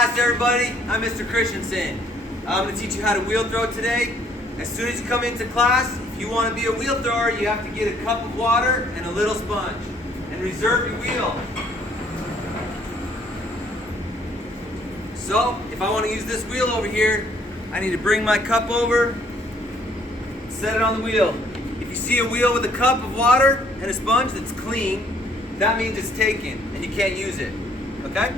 Hi everybody, I'm Mr. Christensen. I'm going to teach you how to wheel throw today. As soon as you come into class, if you want to be a wheel thrower, you have to get a cup of water and a little sponge. And reserve your wheel. So, if I want to use this wheel over here, I need to bring my cup over, set it on the wheel. If you see a wheel with a cup of water and a sponge that's clean, that means it's taken and you can't use it. Okay?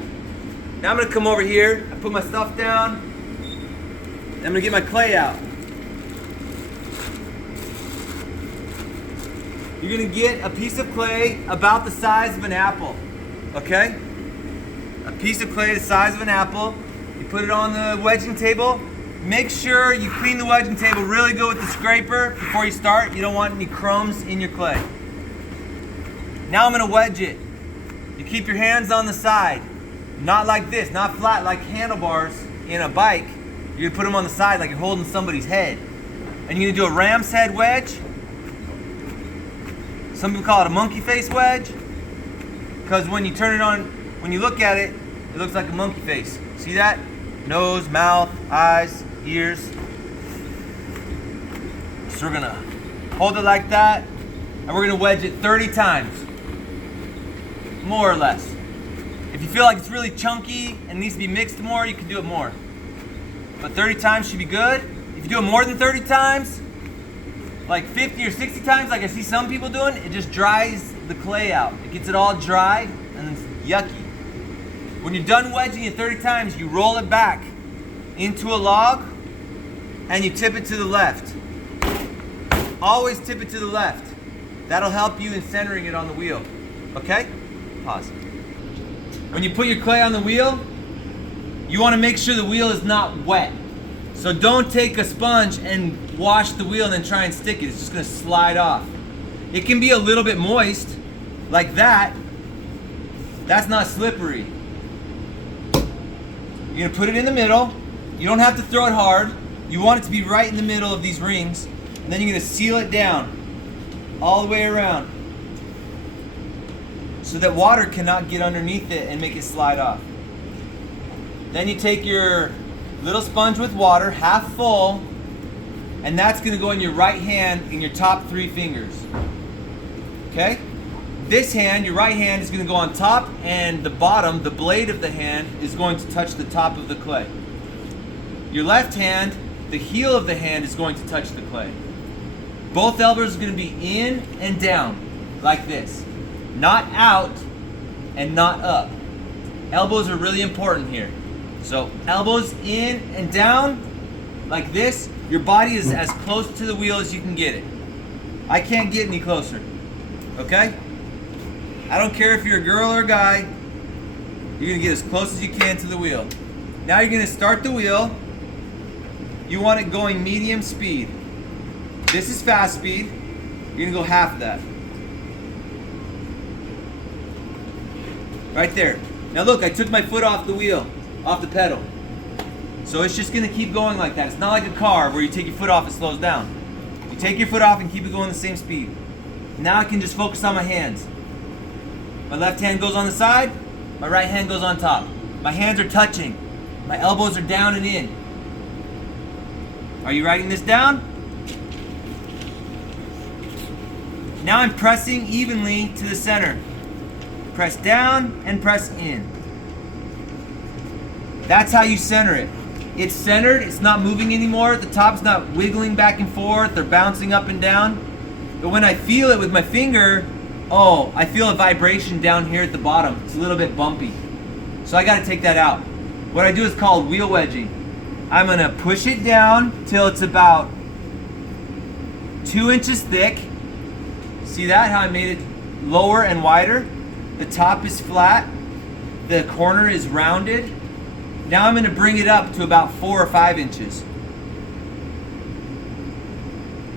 Now I'm going to come over here, I put my stuff down, and I'm going to get my clay out. You're going to get a piece of clay about the size of an apple, okay? A piece of clay the size of an apple. You put it on the wedging table. Make sure you clean the wedging table really good with the scraper before you start. You don't want any crumbs in your clay. Now I'm going to wedge it. You keep your hands on the side. Not like this, not flat like handlebars in a bike. You're gonna put them on the side like you're holding somebody's head. And you're gonna do a ram's head wedge. Some people call it a monkey face wedge. Because when you turn it on, when you look at it, it looks like a monkey face. See that? Nose, mouth, eyes, ears. So we're gonna hold it like that, and we're gonna wedge it 30 times. More or less. If you feel like it's really chunky and needs to be mixed more, you can do it more. But 30 times should be good. If you do it more than 30 times, like 50 or 60 times, like I see some people doing, it just dries the clay out. It gets it all dry and it's yucky. When you're done wedging it 30 times, you roll it back into a log and you tip it to the left. Always tip it to the left. That'll help you in centering it on the wheel. Okay? Pause. When you put your clay on the wheel, you want to make sure the wheel is not wet. So don't take a sponge and wash the wheel and then try and stick it. It's just going to slide off. It can be a little bit moist, like that. That's not slippery. You're going to put it in the middle. You don't have to throw it hard. You want it to be right in the middle of these rings. And then you're going to seal it down all the way around, so that water cannot get underneath it and make it slide off. Then you take your little sponge with water, half full, and that's going to go in your right hand in your top 3 fingers. Okay? This hand, your right hand, is going to go on top, and the bottom, the blade of the hand, is going to touch the top of the clay. Your left hand, the heel of the hand, is going to touch the clay. Both elbows are going to be in and down, like this. Not out and not up. Elbows are really important here. So elbows in and down like this. Your body is as close to the wheel as you can get it. I can't get any closer. Okay? I don't care if you're a girl or a guy. You're going to get as close as you can to the wheel. Now you're going to start the wheel. You want it going medium speed. This is fast speed. You're going to go half of that. Right there. Now look, I took my foot off the wheel, off the pedal. So it's just going to keep going like that. It's not like a car where you take your foot off, it slows down. You take your foot off and keep it going the same speed. Now I can just focus on my hands. My left hand goes on the side, my right hand goes on top. My hands are touching. My elbows are down and in. Are you writing this down? Now I'm pressing evenly to the center. Press down and press in. That's how you center it. It's centered, it's not moving anymore. The top's not wiggling back and forth or bouncing up and down. But when I feel it with my finger, oh, I feel a vibration down here at the bottom. It's a little bit bumpy. So I gotta take that out. What I do is called wheel wedging. I'm gonna push it down till it's about 2 inches thick. See that, how I made it lower and wider? The top is flat, the corner is rounded. Now I'm going to bring it up to about 4 or 5 inches.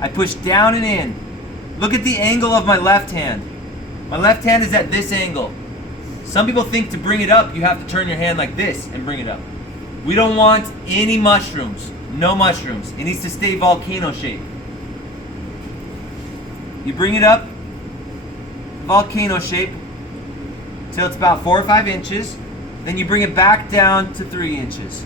I push down and in. Look at the angle of my left hand. My left hand is at this angle. Some people think to bring it up, you have to turn your hand like this and bring it up. We don't want any mushrooms. No mushrooms. It needs to stay volcano shape. You bring it up, volcano shape, till it's about 4 or 5 inches. Then you bring it back down to 3 inches.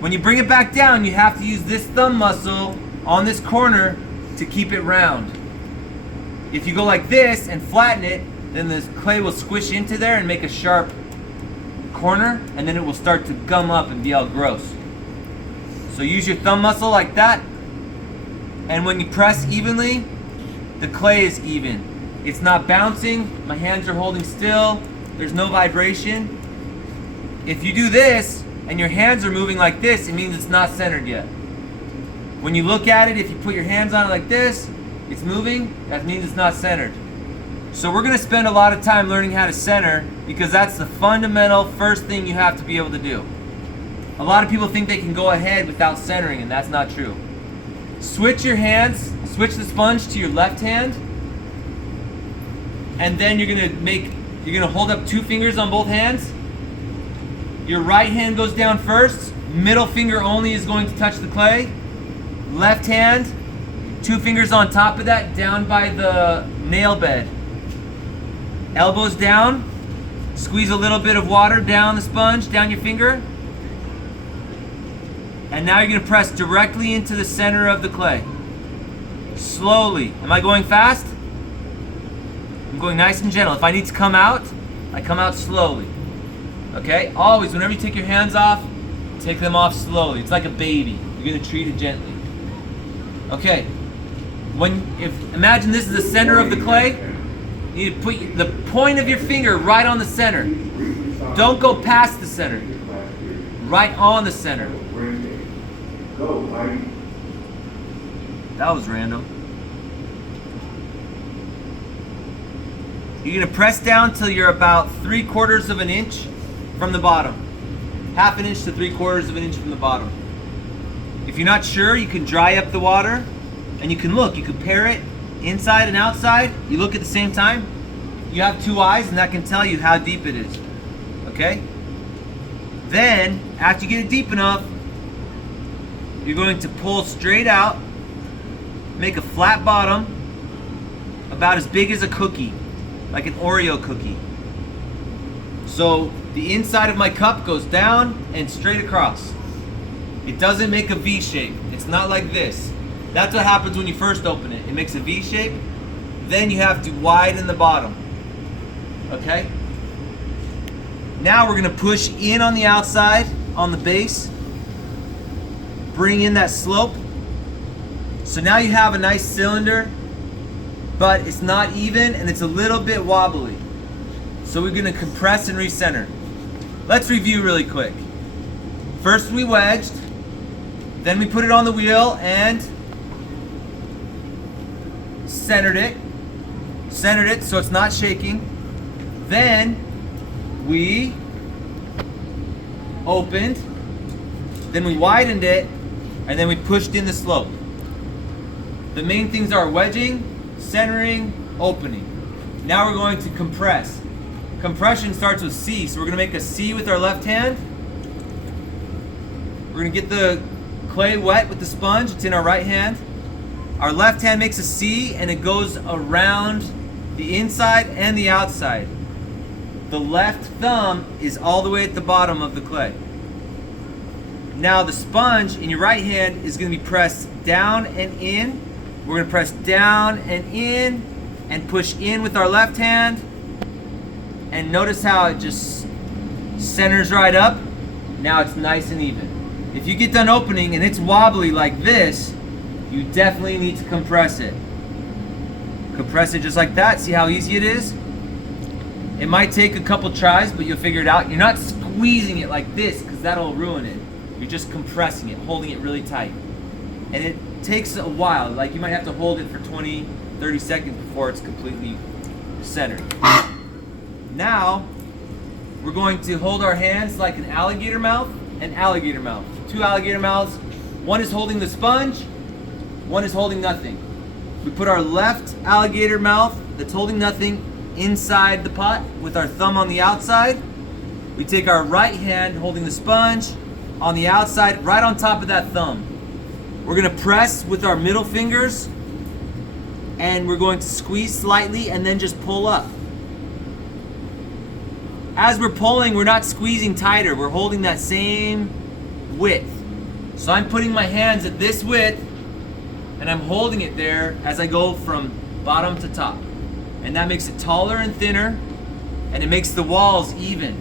When you bring it back down, you have to use this thumb muscle on this corner to keep it round. If you go like this and flatten it, then the clay will squish into there and make a sharp corner, and then it will start to gum up and be all gross. So use your thumb muscle like that, and when you press evenly, the clay is even. It's not bouncing, my hands are holding still, there's no vibration. If you do this, and your hands are moving like this, it means it's not centered yet. When you look at it, if you put your hands on it like this, it's moving, that means it's not centered. So we're gonna spend a lot of time learning how to center, because that's the fundamental first thing you have to be able to do. A lot of people think they can go ahead without centering, and that's not true. Switch your hands, switch the sponge to your left hand, and then you're gonna hold up 2 fingers on both hands. Your right hand goes down first, middle finger only is going to touch the clay. Left hand, 2 fingers on top of that, down by the nail bed. Elbows down, squeeze a little bit of water down the sponge, down your finger. And now you're gonna press directly into the center of the clay. Slowly. Am I going fast? I'm going nice and gentle. If I need to come out, I come out slowly. Okay? Always, whenever you take your hands off, take them off slowly. It's like a baby. You're gonna treat it gently. Okay. Imagine this is the center of the clay. You need to put the point of your finger right on the center. Don't go past the center. Right on the center. That was random. You're gonna press down till you're about 3/4 of an inch from the bottom. 1/2 inch to 3/4 of an inch from the bottom. If you're not sure, you can dry up the water and you can look. You compare it inside and outside. You look at the same time. You have 2 eyes, and that can tell you how deep it is. Okay? Then, after you get it deep enough, you're going to pull straight out, make a flat bottom about as big as a cookie, like an Oreo cookie. So the inside of my cup goes down and straight across. It doesn't make a V shape. It's not like this. That's what happens when you first open it. It makes a V shape. Then you have to widen the bottom. Okay? Now we're gonna push in on the outside, on the base. Bring in that slope. So now you have a nice cylinder, but it's not even and it's a little bit wobbly. So we're gonna compress and recenter. Let's review really quick. First we wedged, then we put it on the wheel and centered it so it's not shaking. Then we opened, then we widened it, and then we pushed in the slope. The main things are wedging, centering, opening. Now we're going to compress. Compression starts with C, so we're going to make a C with our left hand. We're going to get the clay wet with the sponge. It's in our right hand. Our left hand makes a C, and it goes around the inside and the outside. The left thumb is all the way at the bottom of the clay. Now the sponge in your right hand is going to be pressed down and in. We're going to press down and in and push in with our left hand. And notice how it just centers right up. Now it's nice and even. If you get done opening and it's wobbly like this, you definitely need to compress it. Compress it just like that. See how easy it is? It might take a couple tries, but you'll figure it out. You're not squeezing it like this because that'll ruin it. You're just compressing it, holding it really tight. And it takes a while. Like you might have to hold it for 20, 30 seconds before it's completely centered. Now, we're going to hold our hands like an alligator mouth and alligator mouth. 2 alligator mouths. One is holding the sponge, one is holding nothing. We put our left alligator mouth that's holding nothing inside the pot with our thumb on the outside. We take our right hand holding the sponge on the outside, right on top of that thumb. We're gonna press with our middle fingers and we're going to squeeze slightly and then just pull up. as we're pulling, we're not squeezing tighter. We're holding that same width. So I'm putting my hands at this width and I'm holding it there as I go from bottom to top. And that makes it taller and thinner, and it makes the walls even.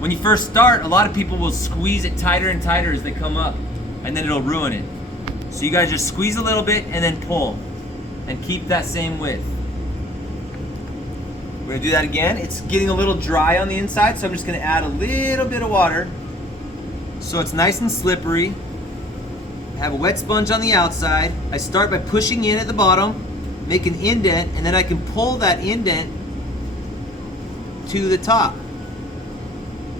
When you first start, a lot of people will squeeze it tighter and tighter as they come up, and then it'll ruin it. So you guys just squeeze a little bit and then pull, and keep that same width. We're gonna do that again. It's getting a little dry on the inside, so I'm just gonna add a little bit of water so it's nice and slippery. I have a wet sponge on the outside. I start by pushing in at the bottom, make an indent, and then I can pull that indent to the top.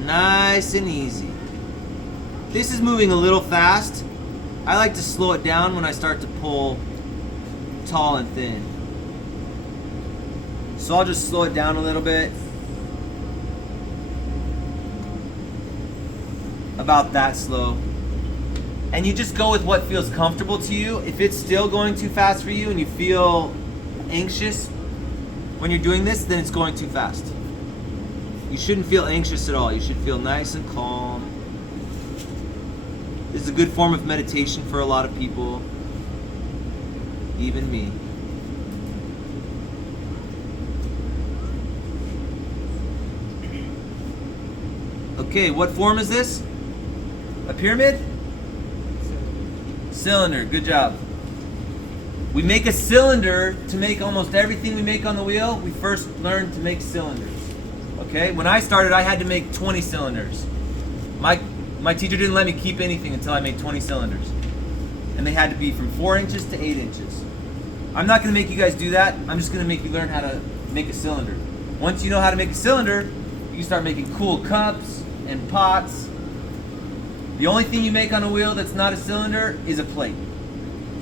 Nice and easy. This is moving a little fast. I like to slow it down when I start to pull tall and thin. So I'll just slow it down a little bit. About that slow. And you just go with what feels comfortable to you. If it's still going too fast for you and you feel anxious when you're doing this, then it's going too fast. You shouldn't feel anxious at all. You should feel nice and calm. This is a good form of meditation for a lot of people, even me. Okay, what form is this? A pyramid? Cylinder, good job. We make a cylinder to make almost everything we make on the wheel. We first learned to make cylinders. Okay, when I started, I had to make 20 cylinders. My teacher didn't let me keep anything until I made 20 cylinders. And they had to be from 4 inches to 8 inches. I'm not gonna make you guys do that. I'm just gonna make you learn how to make a cylinder. Once you know how to make a cylinder, you can start making cool cups and pots. The only thing you make on a wheel that's not a cylinder is a plate.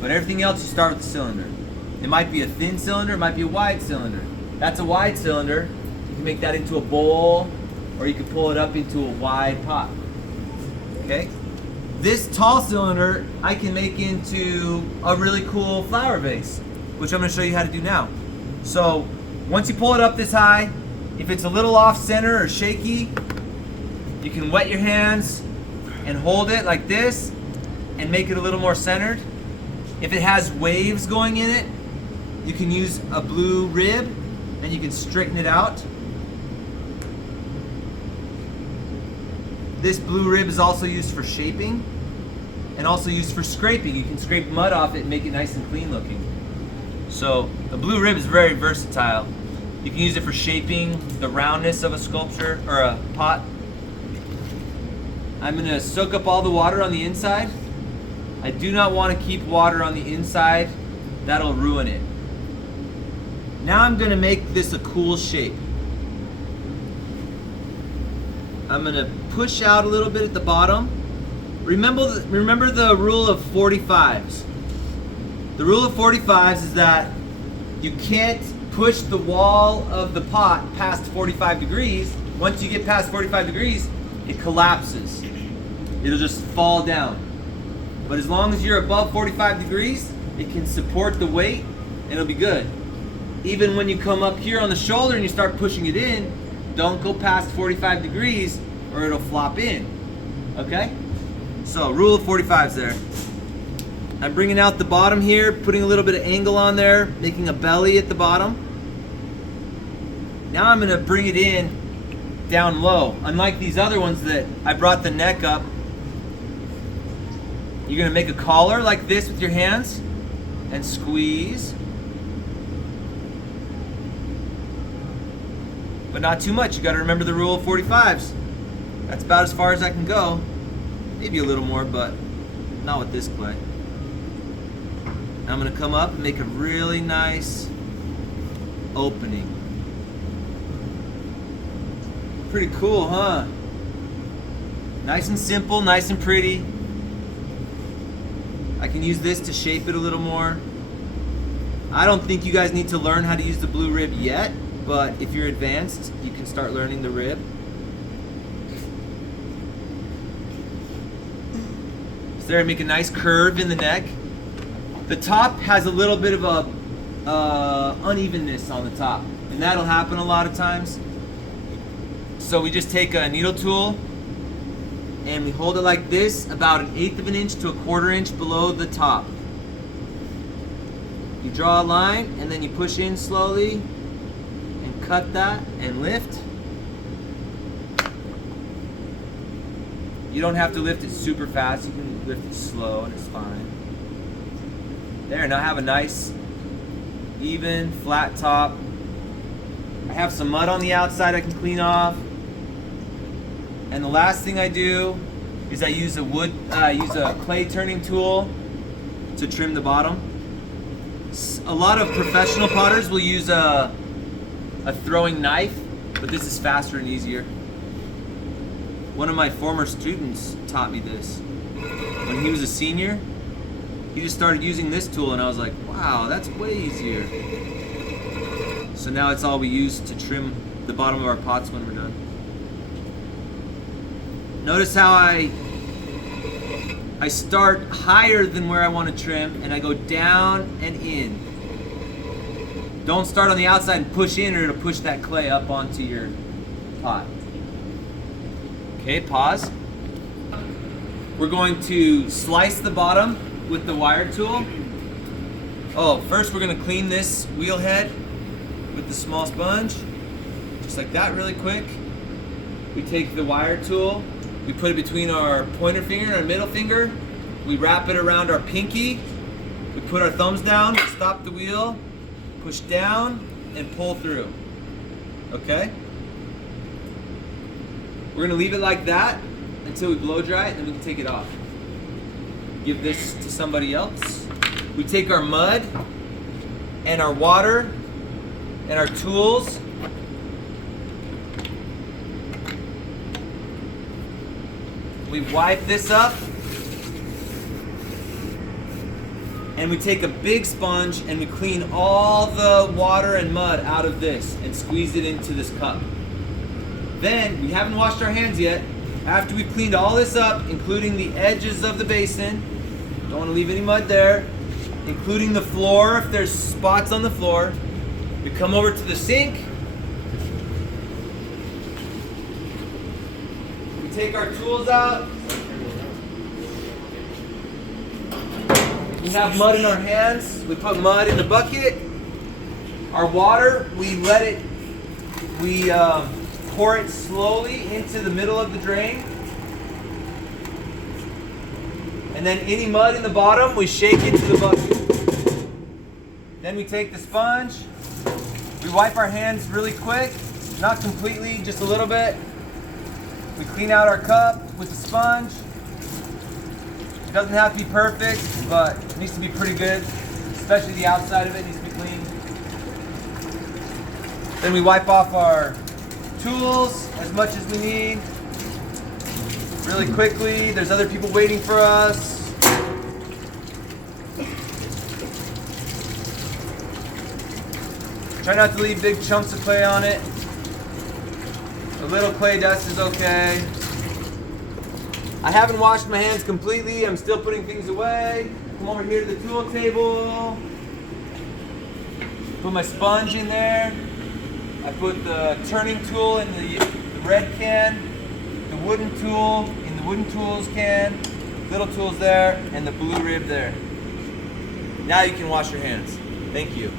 But everything else, you start with the cylinder. It might be a thin cylinder, it might be a wide cylinder. That's a wide cylinder. You can make that into a bowl, or you can pull it up into a wide pot. Okay? This tall cylinder, I can make into a really cool flower vase, which I'm gonna show you how to do now. So, once you pull it up this high, if it's a little off center or shaky, you can wet your hands and hold it like this and make it a little more centered. If it has waves going in it, you can use a blue rib and you can straighten it out. This blue rib is also used for shaping and also used for scraping. You can scrape mud off it and make it nice and clean looking. So the blue rib is very versatile. You can use it for shaping the roundness of a sculpture or a pot. I'm gonna soak up all the water on the inside. I do not want to keep water on the inside. That'll ruin it. Now I'm gonna make this a cool shape. I'm gonna push out a little bit at the bottom. Remember the rule of 45s. The rule of 45s is that you can't push the wall of the pot past 45 degrees. Once you get past 45 degrees, it collapses. It'll just fall down. But as long as you're above 45 degrees, it can support the weight and it'll be good. Even when you come up here on the shoulder and you start pushing it in, don't go past 45 degrees or it'll flop in. Okay? So, rule of 45s there. I'm bringing out the bottom here, putting a little bit of angle on there, making a belly at the bottom. Now I'm gonna bring it in down low. Unlike these other ones that I brought the neck up, you're gonna make a collar like this with your hands and squeeze. But not too much. You gotta remember the rule of 45s. That's about as far as I can go. Maybe a little more, but not with this clay. I'm gonna come up and make a really nice opening. Pretty cool, huh? Nice and simple, nice and pretty. I can use this to shape it a little more. I don't think you guys need to learn how to use the blue rib yet, but if you're advanced, you can start learning the rib. So there, make a nice curve in the neck. The top has a little bit of a unevenness on the top, and that'll happen a lot of times. So we just take a needle tool and we hold it like this, about 1/8 of an inch to 1/4 inch below the top. You draw a line and then you push in slowly and cut that and lift. You don't have to lift it super fast, you can lift it slow and it's fine. There, now I have a nice, even, flat top. I have some mud on the outside I can clean off. And the last thing I do is I use a clay turning tool to trim the bottom. A lot of professional potters will use a throwing knife, but this is faster and easier. One of my former students taught me this. When he was a senior, he just started using this tool and I was like, wow, that's way easier. So now it's all we use to trim the bottom of our pots when we're done. Notice how I start higher than where I want to trim and I go down and in. Don't start on the outside and push in or it'll push that clay up onto your pot. Okay, pause. We're going to slice the bottom with the wire tool. Oh, first we're going to clean this wheel head with the small sponge. Just like that, really quick. We take the wire tool, we put it between our pointer finger and our middle finger. We wrap it around our pinky. We put our thumbs down, stop the wheel, push down, and pull through. Okay? We're gonna leave it like that until we blow dry it, and then we can take it off. Give this to somebody else. We take our mud and our water and our tools. We wipe this up. And we take a big sponge and we clean all the water and mud out of this and squeeze it into this cup. Then, we haven't washed our hands yet. After we've cleaned all this up, including the edges of the basin, don't want to leave any mud there, including the floor if there's spots on the floor, we come over to the sink. We take our tools out. We have mud in our hands. We put mud in the bucket. Our water, we pour it slowly into the middle of the drain. And then any mud in the bottom, we shake into the bucket. Then we take the sponge. We wipe our hands really quick, not completely, just a little bit. We clean out our cup with the sponge. It doesn't have to be perfect, but it needs to be pretty good, especially the outside of it needs to be clean. Then we wipe off our tools as much as we need. Really quickly, there's other people waiting for us. Try not to leave big chunks of clay on it. A little clay dust is okay. I haven't washed my hands completely. I'm still putting things away. Come over here to the tool table. Put my sponge in there. I put the turning tool in the red can, the wooden tool in the wooden tools can, little tools there, and the blue rib there. Now you can wash your hands. Thank you.